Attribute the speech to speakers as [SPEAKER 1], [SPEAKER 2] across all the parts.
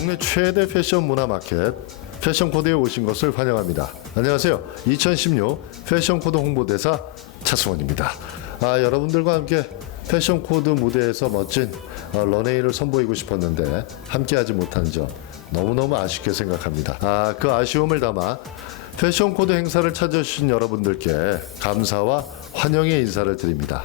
[SPEAKER 1] 국내 최대 패션 문화 마켓 패션 코드에 오신 것을 환영합니다. 안녕하세요. 2016 패션 코드 홍보대사 차승원입니다. 아, 여러분들과 함께 패션 코드 무대에서 멋진 어, 런웨이를 선보이고 싶었는데 함께하지 못한 점 너무너무 아쉽게 생각합니다. 아, 그 아쉬움을 담아 패션 코드 행사를 찾아주신 여러분들께 감사와 환영의 인사를 드립니다.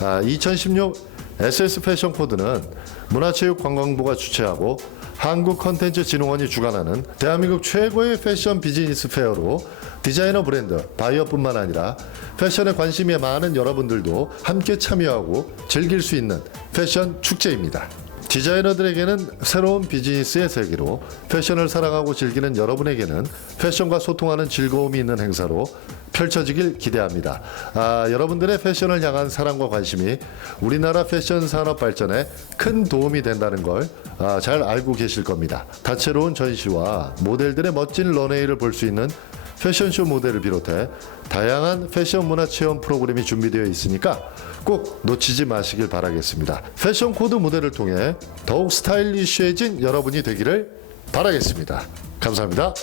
[SPEAKER 1] 아, 2016 SS 패션 코드는 문화체육관광부가 주최하고 한국컨텐츠진흥원이 주관하는 대한민국 최고의 패션 비즈니스 페어로 디자이너 브랜드, 바이어뿐만 아니라 패션에 관심이 많은 여러분들도 함께 참여하고 즐길 수 있는 패션 축제입니다. 디자이너들에게는 새로운 비즈니스의 세계로 패션을 사랑하고 즐기는 여러분에게는 패션과 소통하는 즐거움이 있는 행사로 펼쳐지길 기대합니다. 아, 여러분들의 패션을 향한 사랑과 관심이 우리나라 패션 산업 발전에 큰 도움이 된다는 걸 아, 잘 알고 계실 겁니다. 다채로운 전시와 모델들의 멋진 런웨이를 볼 수 있는 패션쇼 모델을 비롯해 다양한 패션 문화 체험 프로그램이 준비되어 있으니까 꼭 놓치지 마시길 바라겠습니다. 패션 코드 무대를 통해 더욱 스타일리시해진 여러분이 되기를 바라겠습니다. 감사합니다.